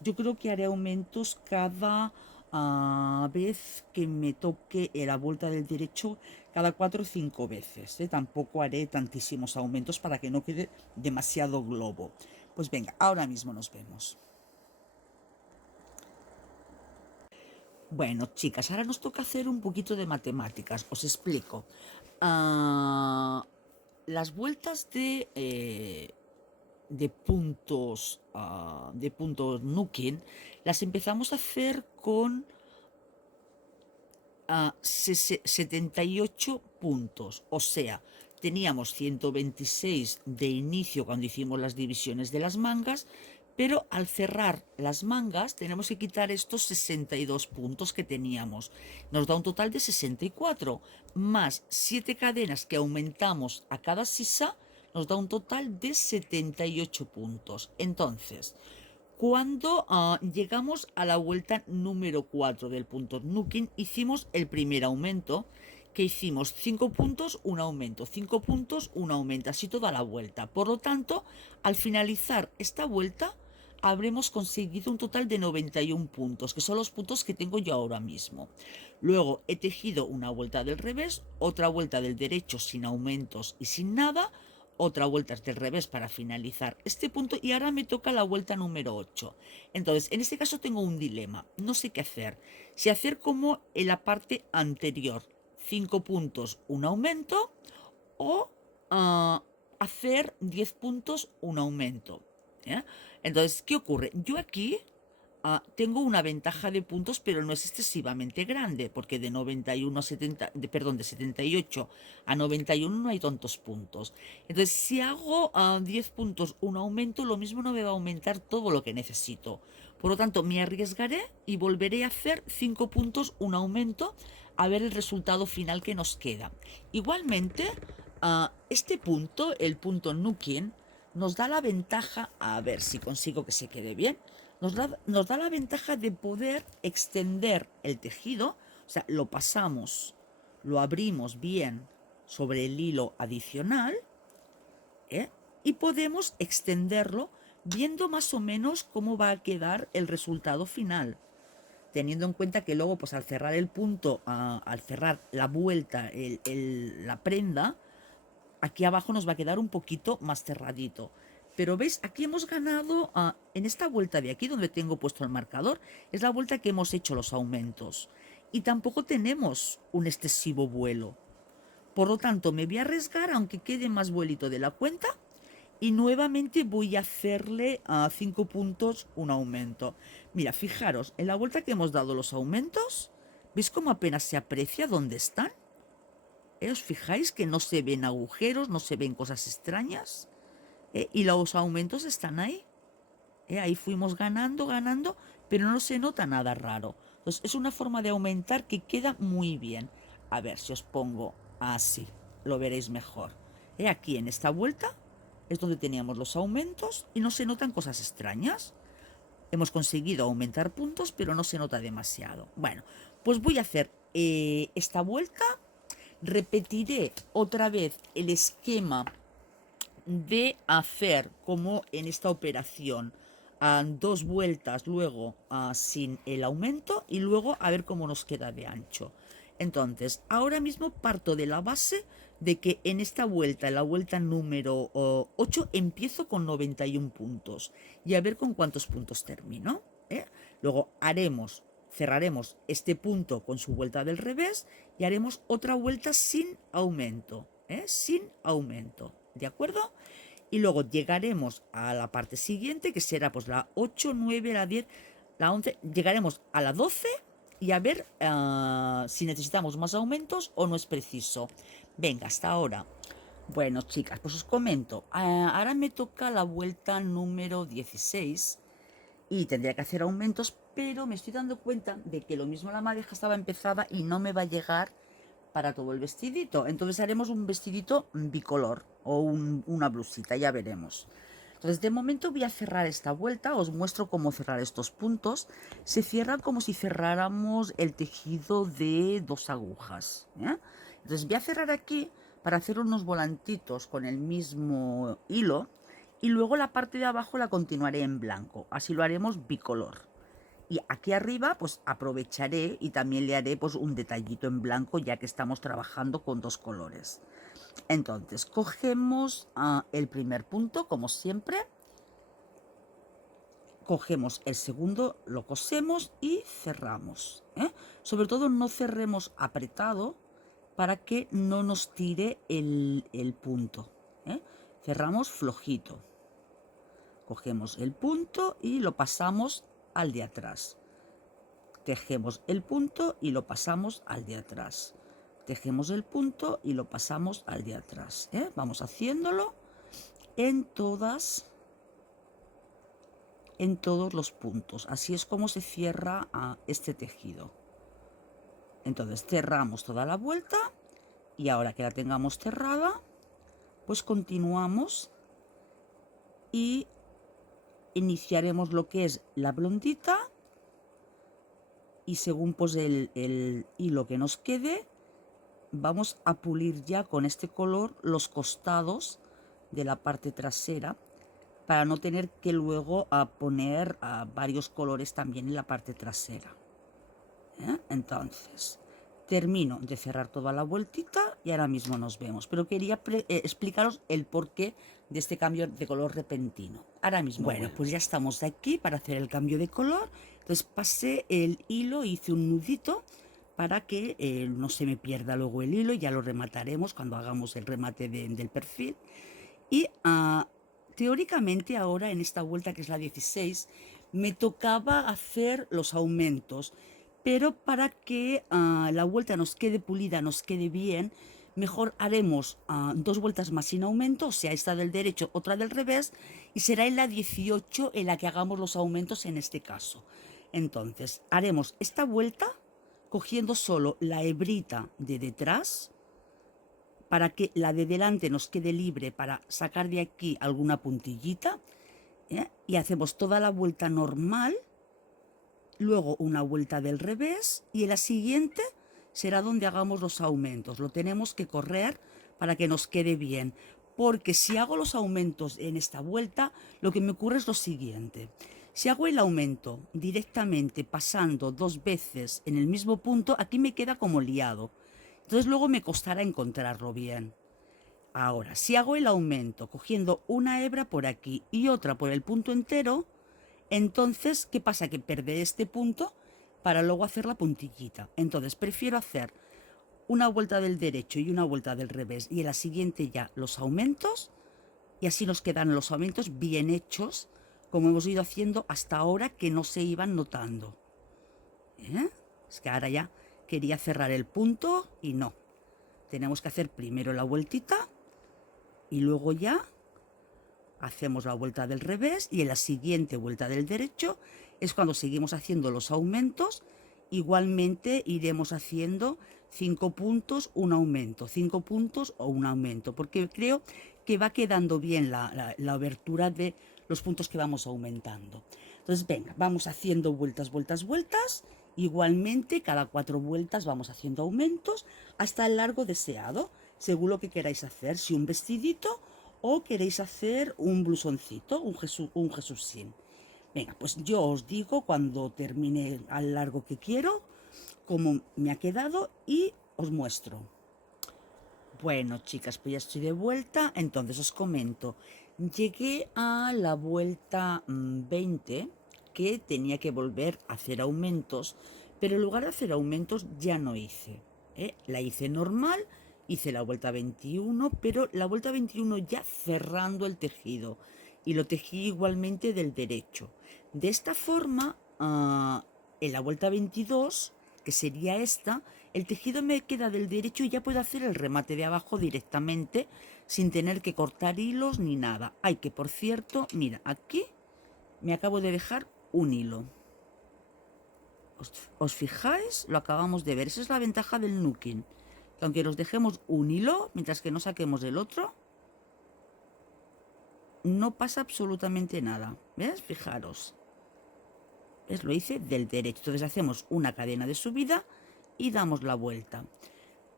Yo creo que haré aumentos cada vez que me toque la vuelta del derecho, cada 4 o 5 veces. Tampoco haré tantísimos aumentos para que no quede demasiado globo. Pues venga, ahora mismo nos vemos. Bueno, chicas, ahora nos toca hacer un poquito de matemáticas. Os explico. Las vueltas de puntos Nukin las empezamos a hacer con 78 puntos. O sea, teníamos 126 de inicio cuando hicimos las divisiones de las mangas, pero al cerrar las mangas tenemos que quitar estos 62 puntos que teníamos. Nos da un total de 64, más 7 cadenas que aumentamos a cada sisa, nos da un total de 78 puntos. Entonces, cuando llegamos a la vuelta número 4 del punto Nukin, hicimos el primer aumento, que hicimos 5 puntos, un aumento, 5 puntos, un aumento, así toda la vuelta. Por lo tanto, al finalizar esta vuelta, habremos conseguido un total de 91 puntos, que son los puntos que tengo yo ahora mismo. Luego he tejido una vuelta del revés, otra vuelta del derecho sin aumentos y sin nada, otra vuelta del revés para finalizar este punto, y ahora me toca la vuelta número 8. Entonces, en este caso tengo un dilema, no sé qué hacer. Si hacer como en la parte anterior, 5 puntos, un aumento, o hacer 10 puntos, un aumento. Entonces, ¿qué ocurre? Yo aquí tengo una ventaja de puntos, pero no es excesivamente grande, porque de 91 a 70, perdón, de 78 a 91 no hay tantos puntos. Entonces, si hago 10 puntos, un aumento, lo mismo no me va a aumentar todo lo que necesito. Por lo tanto, me arriesgaré y volveré a hacer 5 puntos, un aumento, a ver el resultado final que nos queda. Igualmente, este punto, el punto Nukin, nos da la ventaja, a ver si consigo que se quede bien, nos da la ventaja de poder extender el tejido. O sea, lo pasamos, lo abrimos bien sobre el hilo adicional, y podemos extenderlo viendo más o menos cómo va a quedar el resultado final, teniendo en cuenta que luego, pues al cerrar el punto, al cerrar la vuelta, la prenda, aquí abajo nos va a quedar un poquito más cerradito. Pero veis, aquí hemos ganado, en esta vuelta de aquí donde tengo puesto el marcador, es la vuelta que hemos hecho los aumentos. Y tampoco tenemos un excesivo vuelo. Por lo tanto, me voy a arriesgar aunque quede más vuelito de la cuenta. Y nuevamente voy a hacerle a 5 puntos un aumento. Mira, fijaros, en la vuelta que hemos dado los aumentos, ¿veis cómo apenas se aprecia dónde están? ¿Os fijáis que no se ven agujeros, no se ven cosas extrañas? Y los aumentos están ahí. Ahí fuimos ganando, pero no se nota nada raro. Entonces, es una forma de aumentar que queda muy bien. A ver si os pongo así, lo veréis mejor. Aquí en esta vuelta es donde teníamos los aumentos y no se notan cosas extrañas. Hemos conseguido aumentar puntos, pero no se nota demasiado. Bueno, pues voy a hacer esta vuelta. Repetiré otra vez el esquema de hacer como en esta operación, 2 vueltas luego sin el aumento, y luego a ver cómo nos queda de ancho. Entonces, ahora mismo parto de la base de que en esta vuelta, en la vuelta número 8, empiezo con 91 puntos. Y a ver con cuántos puntos termino, ¿eh? Luego cerraremos este punto con su vuelta del revés y haremos otra vuelta sin aumento, ¿eh? Sin aumento, ¿de acuerdo? Y luego llegaremos a la parte siguiente, que será pues la 8, 9, la 10, la 11, llegaremos a la 12 y a ver si necesitamos más aumentos o no es preciso. Venga, hasta ahora. Bueno, chicas, pues os comento. Ahora me toca la vuelta número 16 y tendría que hacer aumentos, pero me estoy dando cuenta de que lo mismo la madeja estaba empezada y no me va a llegar para todo el vestidito. Entonces haremos un vestidito bicolor o una blusita, ya veremos. Entonces de momento voy a cerrar esta vuelta, os muestro cómo cerrar estos puntos. Se cierran como si cerráramos el tejido de 2 agujas, ¿eh? Entonces voy a cerrar aquí para hacer unos volantitos con el mismo hilo y luego la parte de abajo la continuaré en blanco, así lo haremos bicolor. Y aquí arriba pues aprovecharé y también le haré pues un detallito en blanco, ya que estamos trabajando con 2 colores. Entonces cogemos el primer punto, como siempre, cogemos el segundo, lo cosemos y cerramos, ¿eh? Sobre todo no cerremos apretado para que no nos tire el punto, ¿eh? Cerramos flojito, cogemos el punto y lo pasamos al de atrás. Tejemos el punto y lo pasamos al de atrás. Tejemos el punto y lo pasamos al de atrás, ¿eh? Vamos haciéndolo en todos los puntos. Así es como se cierra este tejido. Entonces cerramos toda la vuelta y ahora que la tengamos cerrada, pues continuamos y iniciaremos lo que es la blondita. Y según pues el hilo que nos quede, vamos a pulir ya con este color los costados de la parte trasera para no tener que luego poner varios colores también en la parte trasera, ¿eh? Entonces termino de cerrar toda la vueltita y ahora mismo nos vemos, pero quería explicaros el porqué de este cambio de color repentino. Ahora mismo bueno, pues ya estamos aquí para hacer el cambio de color. Entonces pasé el hilo, hice un nudito para que no se me pierda luego el hilo, y ya lo remataremos cuando hagamos el remate del perfil. Y teóricamente ahora en esta vuelta, que es la 16, me tocaba hacer los aumentos, pero para que la vuelta nos quede pulida, nos quede bien, mejor haremos 2 vueltas más sin aumento, o sea, esta del derecho, otra del revés, y será en la 18 en la que hagamos los aumentos en este caso. Entonces haremos esta vuelta cogiendo solo la hebrita de detrás, para que la de delante nos quede libre para sacar de aquí alguna puntillita, ¿eh? Y hacemos toda la vuelta normal, luego una vuelta del revés y en la siguiente será donde hagamos los aumentos. Lo tenemos que correr para que nos quede bien, porque si hago los aumentos en esta vuelta, lo que me ocurre es lo siguiente. Si hago el aumento directamente pasando 2 veces en el mismo punto, aquí me queda como liado. Entonces luego me costará encontrarlo bien. Ahora, si hago el aumento cogiendo una hebra por aquí y otra por el punto entero, entonces, ¿qué pasa? Que perderé este punto para luego hacer la puntillita. Entonces, prefiero hacer una vuelta del derecho y una vuelta del revés y en la siguiente ya los aumentos, y así nos quedan los aumentos bien hechos, como hemos ido haciendo hasta ahora, que no se iban notando, ¿eh? Es que ahora ya quería cerrar el punto y no. Tenemos que hacer primero la vueltita y luego ya hacemos la vuelta del revés, y en la siguiente vuelta del derecho es cuando seguimos haciendo los aumentos. Igualmente iremos haciendo 5 puntos, un aumento, 5 puntos o un aumento, porque creo que va quedando bien la abertura de los puntos que vamos aumentando. Entonces, venga, vamos haciendo vueltas, vueltas, vueltas. Igualmente, cada 4 vueltas vamos haciendo aumentos hasta el largo deseado, según lo que queráis hacer, si un vestidito o queréis hacer un blusoncito, un Jesusín. Venga, pues yo os digo cuando termine al largo que quiero, cómo me ha quedado y os muestro. Bueno, chicas, pues ya estoy de vuelta. Entonces os comento. Llegué a la vuelta 20, que tenía que volver a hacer aumentos, pero en lugar de hacer aumentos ya no hice. La hice normal, hice la vuelta 21, pero la vuelta 21 ya cerrando el tejido. Y lo tejí igualmente del derecho. De esta forma, en la vuelta 22, que sería esta, el tejido me queda del derecho y ya puedo hacer el remate de abajo directamente sin tener que cortar hilos ni nada. Ay, que por cierto, mira, aquí me acabo de dejar un hilo. ¿Os fijáis? Lo acabamos de ver. Esa es la ventaja del nuking. Que aunque nos dejemos un hilo, mientras que no saquemos el otro, no pasa absolutamente nada. ¿Ves? Fijaros. ¿Ves? Lo hice del derecho. Entonces hacemos una cadena de subida y damos la vuelta.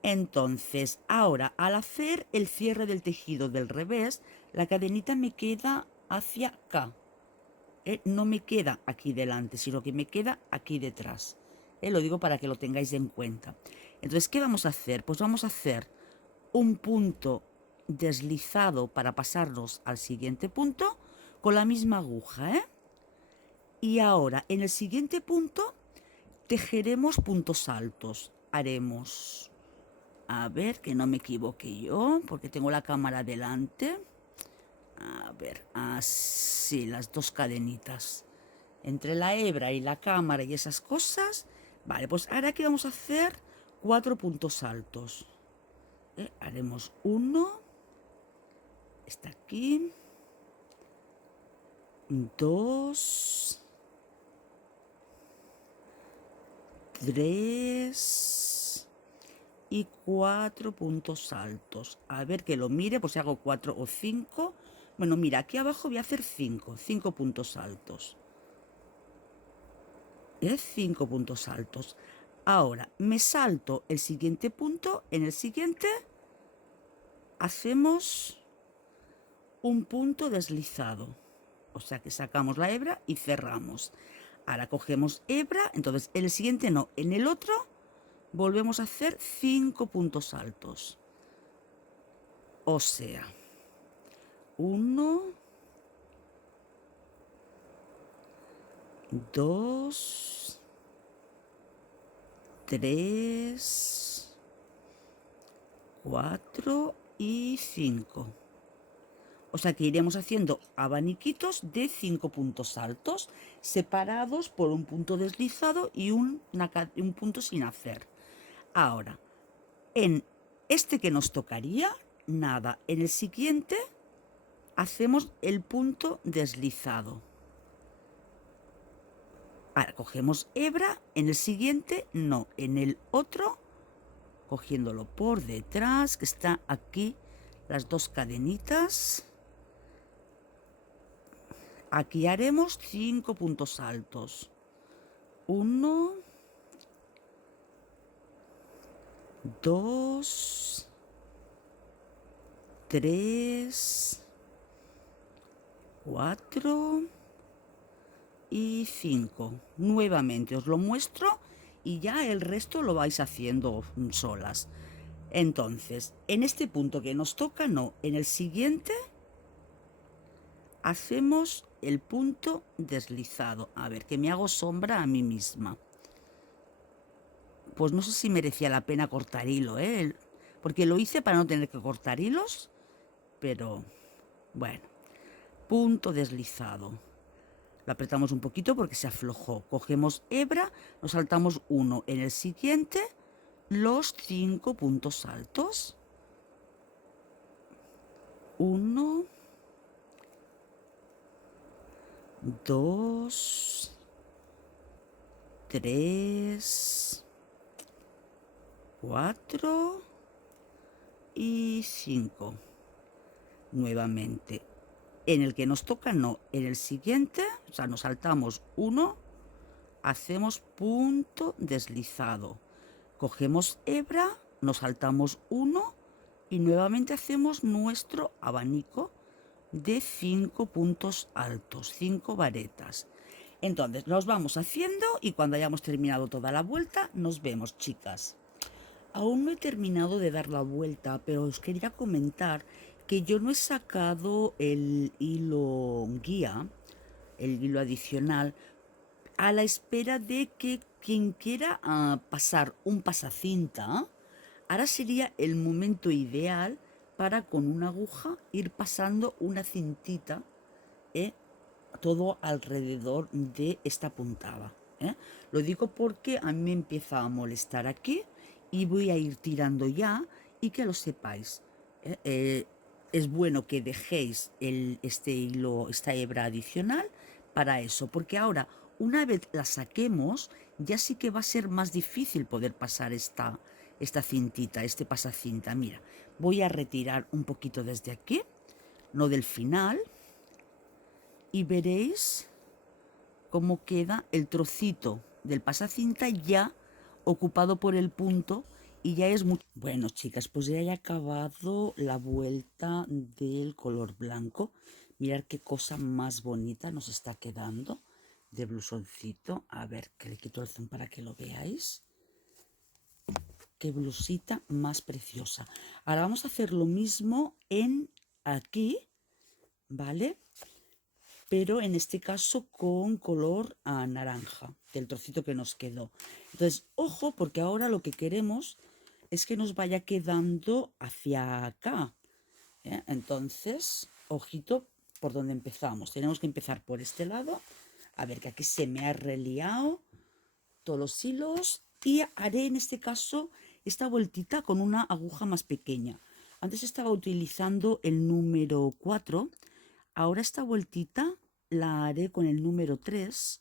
Entonces, ahora, al hacer el cierre del tejido del revés, la cadenita me queda hacia acá. No me queda aquí delante, sino que me queda aquí detrás. Lo digo para que lo tengáis en cuenta. Entonces, ¿qué vamos a hacer? Pues vamos a hacer un punto deslizado para pasarnos al siguiente punto con la misma aguja, Y ahora, en el siguiente punto, tejeremos puntos altos. Haremos... A ver, que no me equivoque yo, porque tengo la cámara delante. A ver, así, las dos cadenitas. Entre la hebra y la cámara y esas cosas. Vale, pues ahora aquí vamos a hacer 4 puntos altos. Haremos uno. Está aquí. 2. 3. Y 4 puntos altos. A ver que lo mire, pues si hago 4 o 5. Bueno, mira, aquí abajo voy a hacer 5 puntos altos. 5 puntos altos. Ahora, me salto el siguiente punto. En el siguiente hacemos un punto deslizado. O sea que sacamos la hebra y cerramos. Ahora cogemos hebra, entonces en el siguiente no, en el otro volvemos a hacer 5 puntos altos. O sea, 1, 2, 3, 4 y 5. O sea que iremos haciendo abaniquitos de 5 puntos altos, separados por un punto deslizado y un punto sin hacer. Ahora, en este que nos tocaría, nada. En el siguiente hacemos el punto deslizado. Ahora cogemos hebra, en el siguiente no, en el otro, cogiéndolo por detrás, que está aquí las dos cadenitas. Aquí haremos 5 puntos altos. 1, 2, 3, 4 y 5. Nuevamente os lo muestro y ya el resto lo vais haciendo solas. Entonces, en este punto que nos toca, no, en el siguiente hacemos el punto deslizado. A ver, que me hago sombra a mí misma. Pues no sé si merecía la pena cortar hilo, porque lo hice para no tener que cortar hilos, pero bueno. Punto deslizado. Lo apretamos un poquito porque se aflojó. Cogemos hebra, nos saltamos uno. En el siguiente, los 5 puntos altos. 1, 2, 3, 4 y 5. Nuevamente. En el que nos toca, no. En el siguiente, o sea, nos saltamos uno, hacemos punto deslizado. Cogemos hebra, nos saltamos uno y nuevamente hacemos nuestro abanico de 5 puntos altos, 5 varetas. Entonces, los vamos haciendo y cuando hayamos terminado toda la vuelta, nos vemos, chicas. Aún no he terminado de dar la vuelta, pero os quería comentar que yo no he sacado el hilo guía, el hilo adicional, a la espera de que quien quiera pasar un pasacinta, ahora sería el momento ideal para con una aguja ir pasando una cintita, todo alrededor de esta puntada. Lo digo porque a mí me empieza a molestar aquí y voy a ir tirando ya y que lo sepáis. Es bueno que dejéis este hilo, esta hebra adicional para eso, porque ahora una vez la saquemos ya sí que va a ser más difícil poder pasar esta cintita, este pasacinta. Mira, voy a retirar un poquito desde aquí, no del final, y veréis cómo queda el trocito del pasacinta ya ocupado por el punto y ya es mucho. Bueno, chicas, pues ya he acabado la vuelta del color blanco. Mirad qué cosa más bonita nos está quedando de blusoncito. A ver, que le quito el zoom para que lo veáis. Qué blusita más preciosa. Ahora vamos a hacer lo mismo en aquí, ¿vale? Pero en este caso con color naranja, del trocito que nos quedó. Entonces, ojo, porque ahora lo que queremos es que nos vaya quedando hacia acá. Entonces, ojito por donde empezamos. Tenemos que empezar por este lado. A ver, que aquí se me ha reliado todos los hilos. Y haré en este caso esta vueltita con una aguja más pequeña. Antes estaba utilizando el número 4. Ahora esta vueltita la haré con el número 3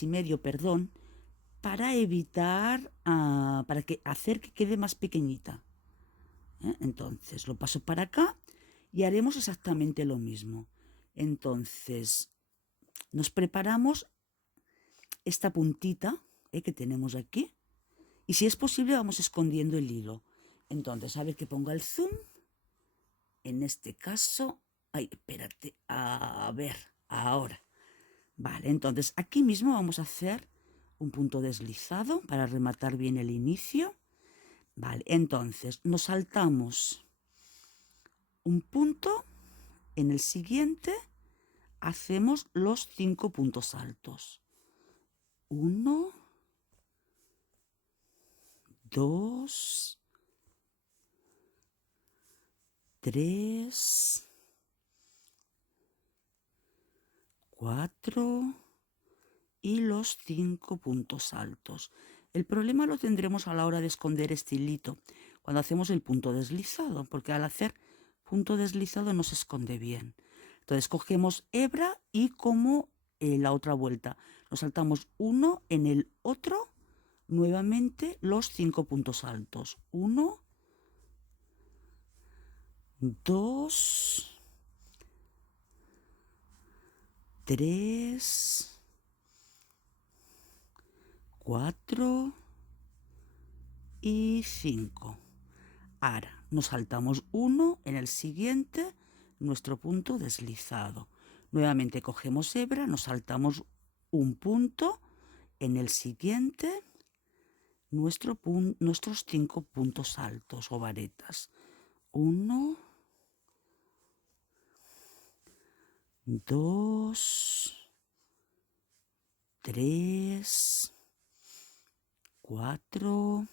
y medio, perdón, para evitar, hacer que quede más pequeñita. Entonces lo paso para acá y haremos exactamente lo mismo. Entonces nos preparamos esta puntita que tenemos aquí y si es posible vamos escondiendo el hilo. Entonces, a ver que ponga el zoom. En este caso, ay, espérate, a ver, ahora. Vale, entonces aquí mismo vamos a hacer un punto deslizado para rematar bien el inicio. Vale, entonces nos saltamos un punto, en el siguiente hacemos los 5 puntos altos. 1, 2, 3, 4 y los 5 puntos altos. El problema lo tendremos a la hora de esconder este hilito, cuando hacemos el punto deslizado, porque al hacer punto deslizado no se esconde bien. Entonces cogemos hebra y como la otra vuelta, nos saltamos uno en el otro, nuevamente los 5 puntos altos. 1, 2, 3, 4 y 5. Ahora nos saltamos uno en el siguiente, nuestro punto deslizado. Nuevamente cogemos hebra, nos saltamos un punto en el siguiente, nuestros 5 puntos altos o varetas. 1, 2, 3, 4,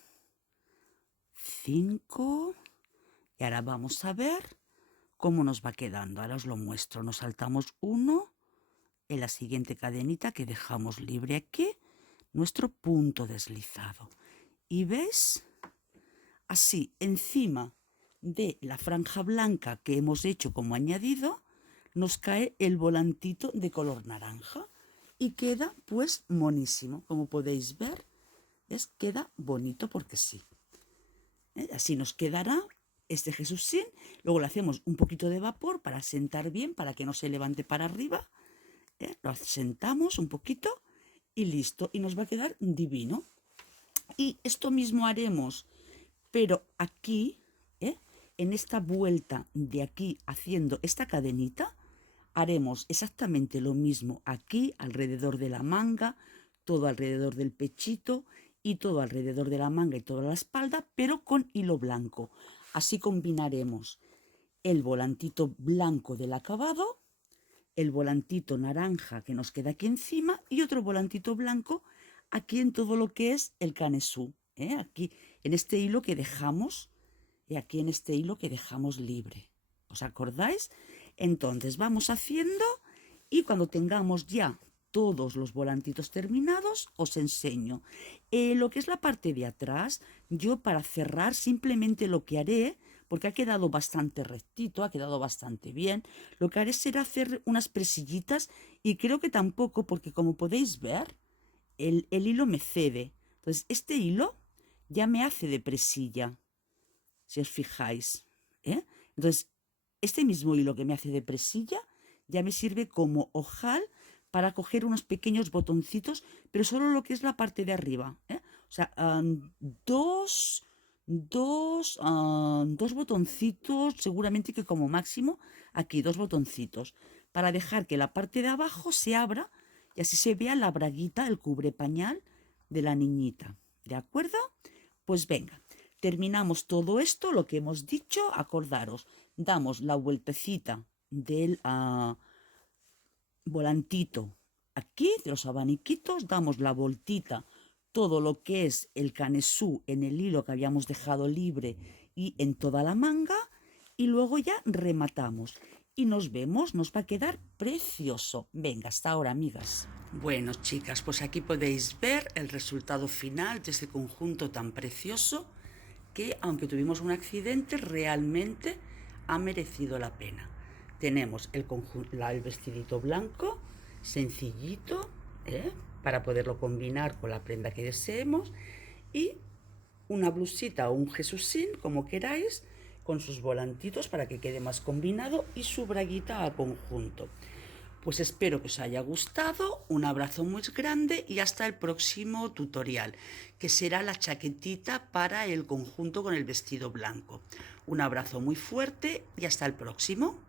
5 y ahora vamos a ver cómo nos va quedando. Ahora os lo muestro. Nos saltamos uno en la siguiente cadenita que dejamos libre aquí, nuestro punto deslizado. Y veis, así encima de la franja blanca que hemos hecho como añadido, nos cae el volantito de color naranja y queda pues monísimo. Como podéis ver, queda bonito porque sí. Así nos quedará este Jesusín. Luego le hacemos un poquito de vapor para sentar bien, para que no se levante para arriba. Lo sentamos un poquito y listo. Y nos va a quedar divino. Y esto mismo haremos, pero aquí, en esta vuelta de aquí haciendo esta cadenita, Haremos exactamente lo mismo aquí, alrededor de la manga, todo alrededor del pechito y todo alrededor de la manga y toda la espalda, pero con hilo blanco. Así combinaremos el volantito blanco del acabado, el volantito naranja que nos queda aquí encima y otro volantito blanco aquí en todo lo que es el canesú, aquí en este hilo que dejamos, y aquí en este hilo que dejamos libre. ¿Os acordáis? Entonces vamos haciendo y cuando tengamos ya todos los volantitos terminados os enseño. Lo que es la parte de atrás, yo para cerrar simplemente lo que haré, porque ha quedado bastante rectito, ha quedado bastante bien, lo que haré será hacer unas presillitas y creo que tampoco, porque como podéis ver, el hilo me cede. Entonces este hilo ya me hace de presilla, si os fijáis. Entonces, este mismo hilo que me hace de presilla ya me sirve como ojal para coger unos pequeños botoncitos, pero solo lo que es la parte de arriba. O sea, dos botoncitos, seguramente que como máximo, aquí 2 botoncitos, para dejar que la parte de abajo se abra y así se vea la braguita, el cubre pañal de la niñita. ¿De acuerdo? Pues venga. Terminamos todo esto, lo que hemos dicho, acordaros, damos la vueltecita del volantito aquí, de los abaniquitos, damos la voltita, todo lo que es el canesú en el hilo que habíamos dejado libre y en toda la manga, y luego ya rematamos. Y nos vemos, nos va a quedar precioso. Venga, hasta ahora, amigas. Bueno, chicas, pues aquí podéis ver el resultado final de este conjunto tan precioso que, aunque tuvimos un accidente, realmente ha merecido la pena. Tenemos el vestidito blanco, sencillito, para poderlo combinar con la prenda que deseemos, y una blusita o un jesusín, como queráis, con sus volantitos para que quede más combinado y su braguita a conjunto. Pues espero que os haya gustado, un abrazo muy grande y hasta el próximo tutorial, que será la chaquetita para el conjunto con el vestido blanco. Un abrazo muy fuerte y hasta el próximo.